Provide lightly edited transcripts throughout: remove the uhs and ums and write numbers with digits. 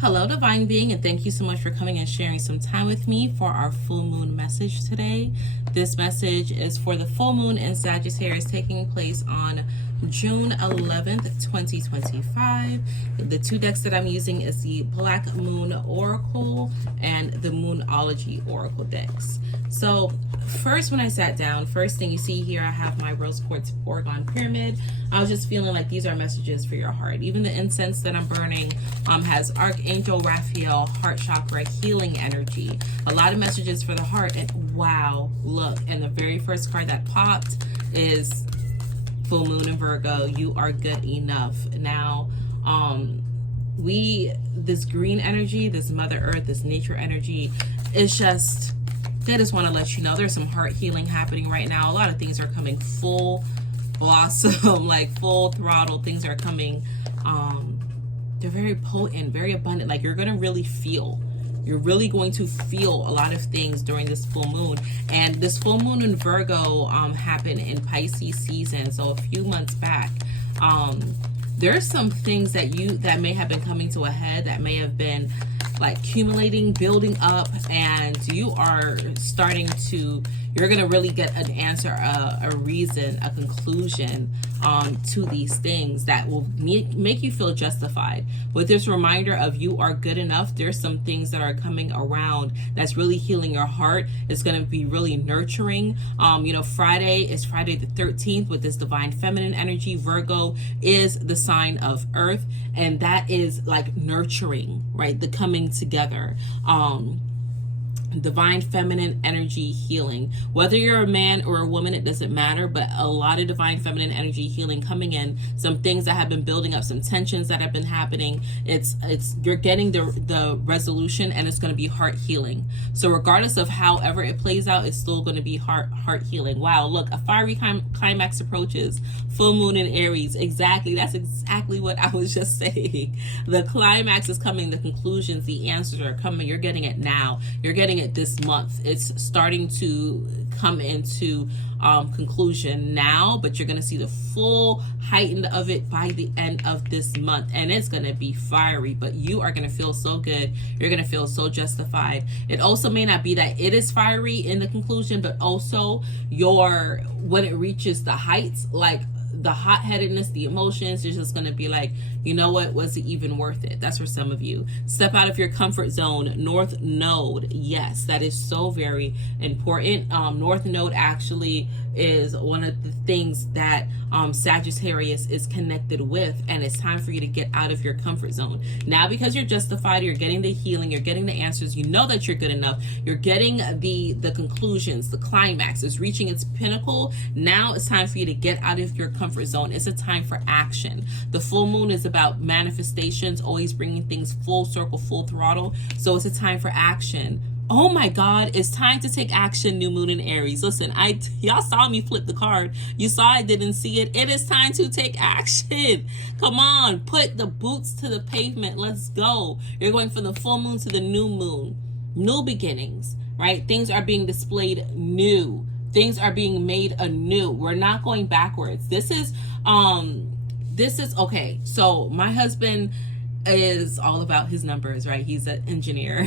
Hello, Divine Being, and thank you so much for coming and sharing some time with me for our full moon message today. This message is for the full moon in Sagittarius taking place on June 11th, 2025. The two decks that I'm using is the Black Moon Oracle and the Moonology Oracle decks. So first, when I sat down, first thing you see here, I have my rose quartz Oregon pyramid. I was just feeling like these are messages for your heart. Even the incense that I'm burning has Archangel Raphael heart chakra healing energy. A lot of messages for the heart. And wow, look, and the very first card that popped is full moon in Virgo. You are good enough. Now, this green energy, this Mother Earth, this nature energy, is just, they just want to let you know there's some heart healing happening right now. A lot of things are coming full blossom, like full throttle. Things are coming, they're very potent, very abundant. Like you're really going to feel a lot of things during this full moon. And this full moon in Virgo happened in Pisces season, so a few months back. There's some things that may have been coming to a head, that may have been like accumulating, building up, and you are starting to, you're going to really get an answer, a reason, a conclusion to these things that will make you feel justified. With this reminder of you are good enough, there's some things that are coming around that's really healing your heart. It's going to be really nurturing. Friday is Friday the 13th with this divine feminine energy. Virgo is the sign of earth, and that is like nurturing, right? The coming together. Divine feminine energy healing. Whether you're a man or a woman, it doesn't matter, but a lot of divine feminine energy healing coming in. Some things that have been building up, some tensions that have been happening. You're getting the resolution, and it's going to be heart healing. So regardless of however it plays out, it's still going to be heart healing. Wow, look, a fiery climax approaches. Full moon in Aries. Exactly. That's exactly what I was just saying. The climax is coming. The conclusions, the answers are coming. You're getting it now. You're getting it this month. It's starting to come into conclusion now, but you're going to see the full heightened of it by the end of this month, and it's going to be fiery, but you are going to feel so good. You're going to feel so justified. It also may not be that it is fiery in the conclusion, but also when it reaches the heights, like the hot-headedness, the emotions, you're just going to be like, you know what, was it even worth it? That's for some of you. Step out of your comfort zone. North Node, yes, that is so very important. North Node actually is one of the things that Sagittarius is connected with, and it's time for you to get out of your comfort zone. Now, because you're justified, you're getting the healing, you're getting the answers, you know that you're good enough, you're getting the conclusions, the climax is reaching its pinnacle. Now it's time for you to get out of your comfort zone. It's a time for action. The full moon is about manifestations, always bringing things full circle, full throttle. So it's a time for action. Oh my God, it's time to take action, new moon in Aries. Listen, y'all saw me flip the card. You saw I didn't see it. It is time to take action. Come on, put the boots to the pavement. Let's go. You're going from the full moon to the new moon. New beginnings, right? Things are being displayed new. Things are being made anew. We're not going backwards. This is okay. So my husband is all about his numbers, right? He's an engineer.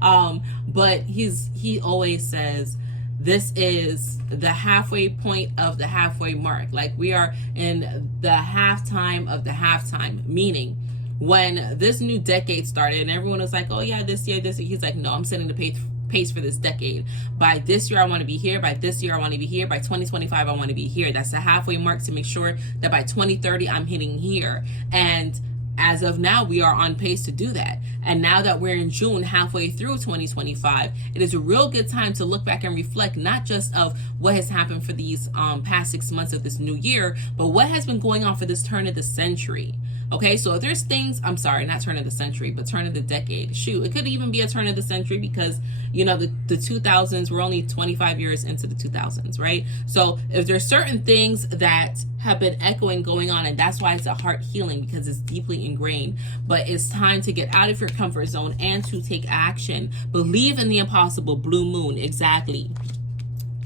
But he always says this is the halfway point of the halfway mark. Like we are in the halftime of the halftime, meaning when this new decade started and everyone was like, oh yeah, this year, he's like, no, I'm setting the pace for this decade. By this year I want to be here. By this year I want to be here. By 2025 I want to be here. That's the halfway mark to make sure that by 2030 I'm hitting here. And as of now, we are on pace to do that. And now that we're in June, halfway through 2025, it is a real good time to look back and reflect not just of what has happened for these past 6 months of this new year, but what has been going on for this turn of the century. Okay, so if there's things, I'm sorry, not turn of the century, but turn of the decade. Shoot, it could even be a turn of the century because, you know, the 2000s, we're only 25 years into the 2000s, right? So if there's certain things that have been echoing going on, and that's why it's a heart healing, because it's deeply ingrained. But it's time to get out of your comfort zone and to take action. Believe in the impossible. Blue moon, exactly.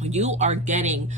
You are getting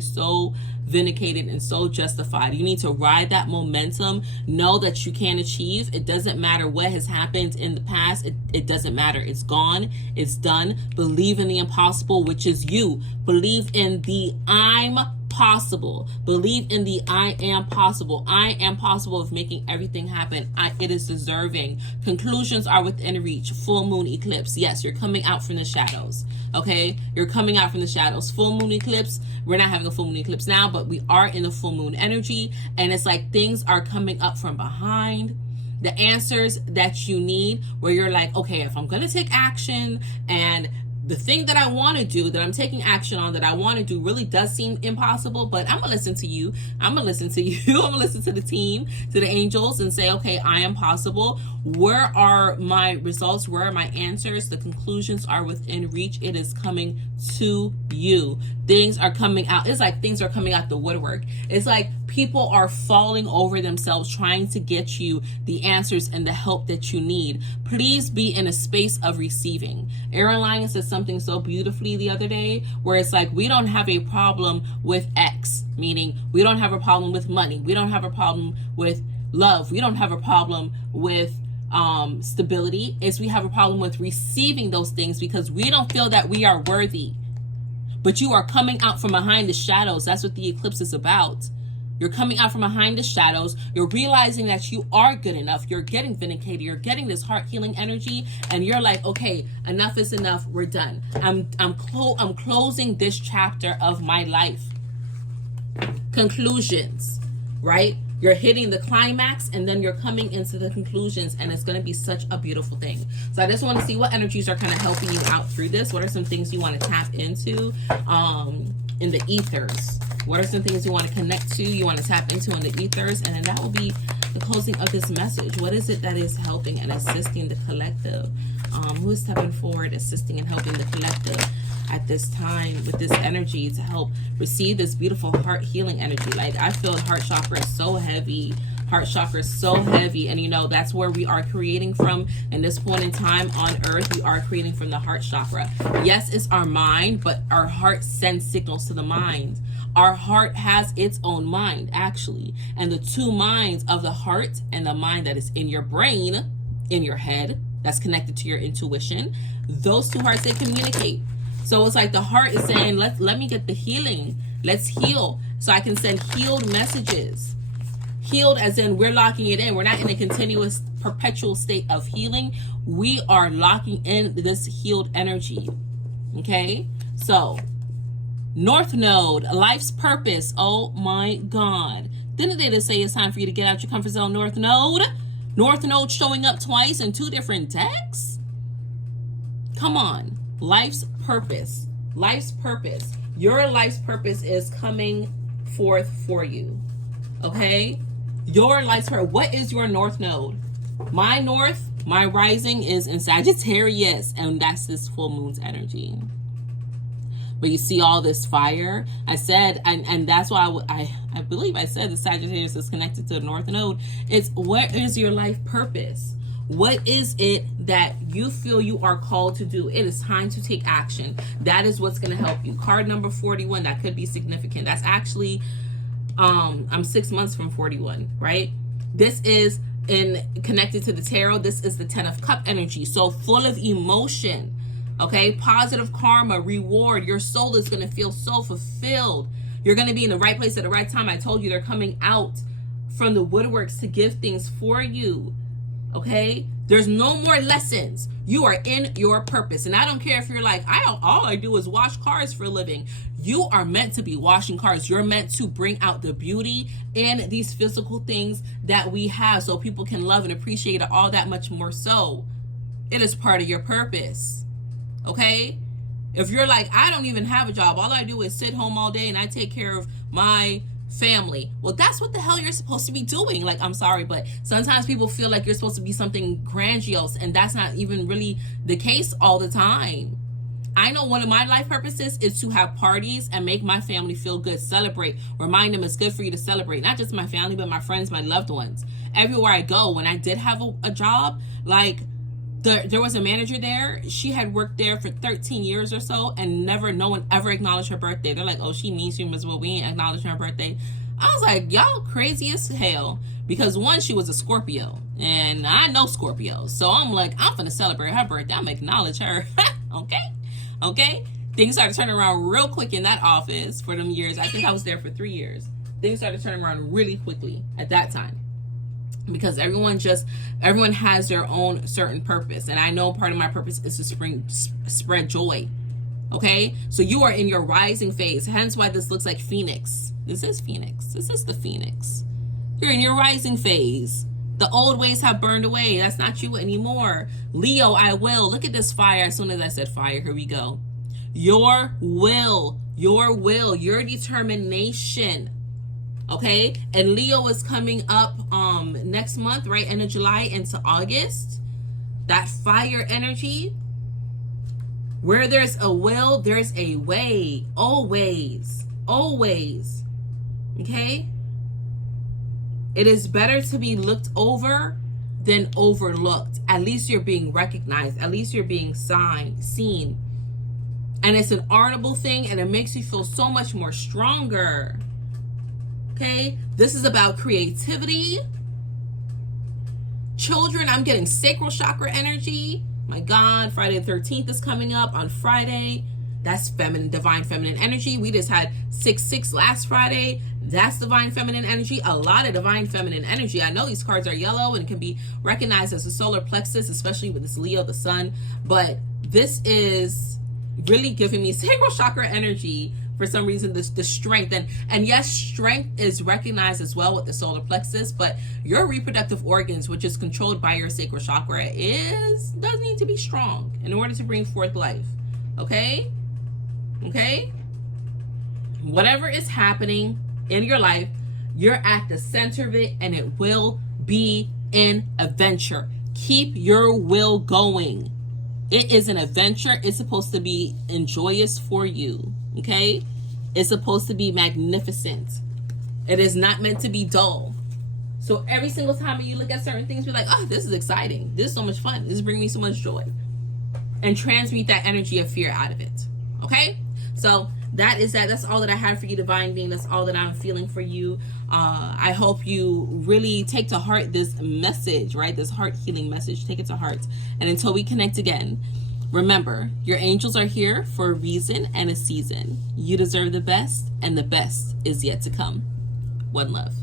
so vindicated and so justified. You need to ride that momentum. Know that you can achieve. It doesn't matter what has happened in the past. It doesn't matter. It's gone. It's done. Believe in the impossible, which is you. Believe in the I'm possible. Believe in the I am possible. I am possible of making everything happen. It is deserving. Conclusions are within reach. Full moon eclipse. Yes, you're coming out from the shadows. Okay? You're coming out from the shadows. Full moon eclipse. We're not having a full moon eclipse now, but we are in the full moon energy. And it's like things are coming up from behind. The answers that you need, where you're like, okay, if I'm going to take action and the thing that I want to do, that I'm taking action on, that I want to do really does seem impossible, but I'm going to listen to you. I'm going to listen to you. I'm going to listen to the team, to the angels, and say, okay, I am possible. Where are my results? Where are my answers? The conclusions are within reach. It is coming to you. Things are coming out. It's like things are coming out the woodwork. It's like people are falling over themselves trying to get you the answers and the help that you need. Please be in a space of receiving. Aaron Lyons said something so beautifully the other day where it's like, we don't have a problem with X, meaning we don't have a problem with money. We don't have a problem with love. We don't have a problem with stability. We have a problem with receiving those things because we don't feel that we are worthy. But you are coming out from behind the shadows. That's what the eclipse is about. You're coming out from behind the shadows. You're realizing that you are good enough. You're getting vindicated. You're getting this heart healing energy, and you're like, okay, enough is enough. We're done. I'm closing this chapter of my life. Conclusions, right? You're hitting the climax, and then you're coming into the conclusions, and it's going to be such a beautiful thing. So I just want to see what energies are kind of helping you out through this. What are some things you want to tap into in the ethers? What are some things you want to connect to, you want to tap into in the ethers? And then that will be the closing of this message. What is it that is helping and assisting the collective? Who is stepping forward, assisting and helping the collective at this time with this energy to help receive this beautiful heart healing energy? Like, I feel heart chakra is so heavy. Heart chakra is so heavy, and you know that's where we are creating from in this point in time on earth. We are creating from the heart chakra. Yes, it's our mind, but our heart sends signals to the mind. Our heart has its own mind, actually, and the two minds of the heart and the mind that is in your brain, in your head, that's connected to your intuition, those two hearts, they communicate. So it's like the heart is saying, let me get the healing. Let's heal, so I can send healed messages. Healed as in we're locking it in. We're not in a continuous perpetual state of healing. We are locking in this healed energy. Okay? So, North Node, life's purpose. Oh my God. Didn't they just say it's time for you to get out your comfort zone, North Node? North Node showing up twice in two different decks? Come on. Life's purpose. Life's purpose. Your life's purpose is coming forth for you. Okay? Your life's purpose. What is your North Node? My North, my rising is in Sagittarius, and that's this full moon's energy. But you see all this fire. I said, and that's why I believe I said the Sagittarius is connected to the North Node. It's, what is your life purpose? What is it that you feel you are called to do? It is time to take action. That is what's going to help you. Card number 41, that could be significant. That's actually, I'm 6 months from 41, right? This is connected to the tarot. This is the 10 of Cup energy. So full of emotion. Okay, positive karma, reward. Your soul is going to feel so fulfilled. You're going to be in the right place at the right time. I told you they're coming out from the woodworks to give things for you. Okay, there's no more lessons. You are in your purpose. And I don't care if you're like, all I do is wash cars for a living. You are meant to be washing cars. You're meant to bring out the beauty in these physical things that we have so people can love and appreciate it all that much more so. It is part of your purpose. Okay? If you're like, I don't even have a job, all I do is sit home all day and I take care of my family. Well, that's what the hell you're supposed to be doing. Like, I'm sorry, but sometimes people feel like you're supposed to be something grandiose, and that's not even really the case all the time. I know one of my life purposes is to have parties and make my family feel good, celebrate, remind them it's good for you to celebrate. Not just my family, but my friends, my loved ones. Everywhere I go, when I did have a job, like, there was a manager there. She had worked there for 13 years or so, and no one ever acknowledged her birthday. They're like, oh, she needs you as well. We ain't acknowledging her birthday. I was like, y'all crazy as hell. Because one, she was a Scorpio, and I know Scorpios. So I'm like, I'm finna celebrate her birthday. I'm gonna acknowledge her. Okay? Things started turning around real quick in that office for them years. I think I was there for 3 years. Things started turning around really quickly at that time. Because everyone has their own certain purpose. And I know part of my purpose is to spread joy. Okay? So you are in your rising phase. Hence why this looks like Phoenix. This is Phoenix. This is the Phoenix. You're in your rising phase. The old ways have burned away. That's not you anymore. Leo, I will. Look at this fire. As soon as I said fire, here we go. Your will, your determination. Okay? And Leo is coming up next month, right? End of July into August. That fire energy. Where there's a will, there's a way. Always. Okay? It is better to be looked over than overlooked. At least you're being recognized. At least you're being seen. And it's an honorable thing, and it makes you feel so much more stronger. Okay? This is about creativity. Children, I'm getting sacral chakra energy. My God, Friday the 13th is coming up on Friday. That's feminine, divine feminine energy. We just had 6/6 last Friday. That's divine feminine energy. A lot of divine feminine energy. I know these cards are yellow and can be recognized as a solar plexus, especially with this Leo, the sun. But this is really giving me sacral chakra energy for some reason. The strength. And yes, strength is recognized as well with the solar plexus. But your reproductive organs, which is controlled by your sacral chakra, does need to be strong in order to bring forth life. Okay? Whatever is happening in your life, you're at the center of it, and it will be an adventure. Keep your will going. It is an adventure. It's supposed to be joyous for you. Okay? It's supposed to be magnificent. It is not meant to be dull. So every single time you look at certain things, be like, oh, this is exciting. This is so much fun. This is bringing me so much joy. And transmute that energy of fear out of it. Okay? So that is that. That's all that I have for you, divine being. That's all that I'm feeling for you. I hope you really take to heart this message, right? This heart healing message. Take it to heart. And until we connect again, remember, your angels are here for a reason and a season. You deserve the best, and the best is yet to come. One love.